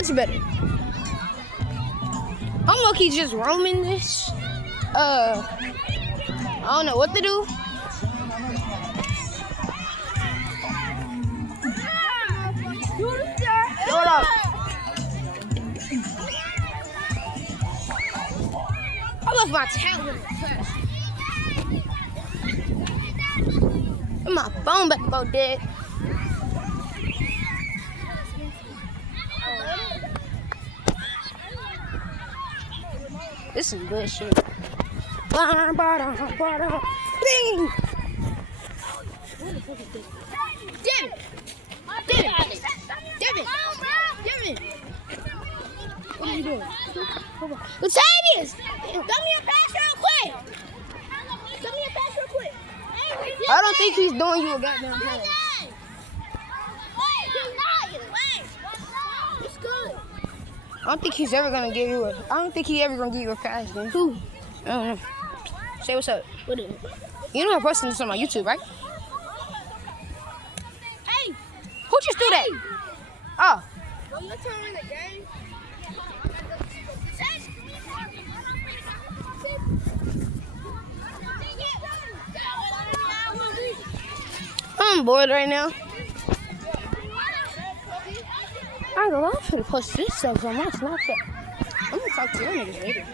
much better. I'm low-key just roaming this. I don't know what to do. Hold up. I left my tablet in the trash. And my phone back about dead. This is some good shit. Bing! Damn it! What are you doing? Latavius! Come here, pass real quick! I don't think he's doing you a goddamn pass. I don't think he's ever gonna give you a. I don't think he ever gonna give you a pass, man. Who? I don't know. Say what's up. What is it? You know I'm posting this on my YouTube, right? Hey, who just do that? Oh. Well, you're turning the game. I'm bored right now. I'm finna post this stuff on my Snapchat. I'm gonna talk to you niggas later.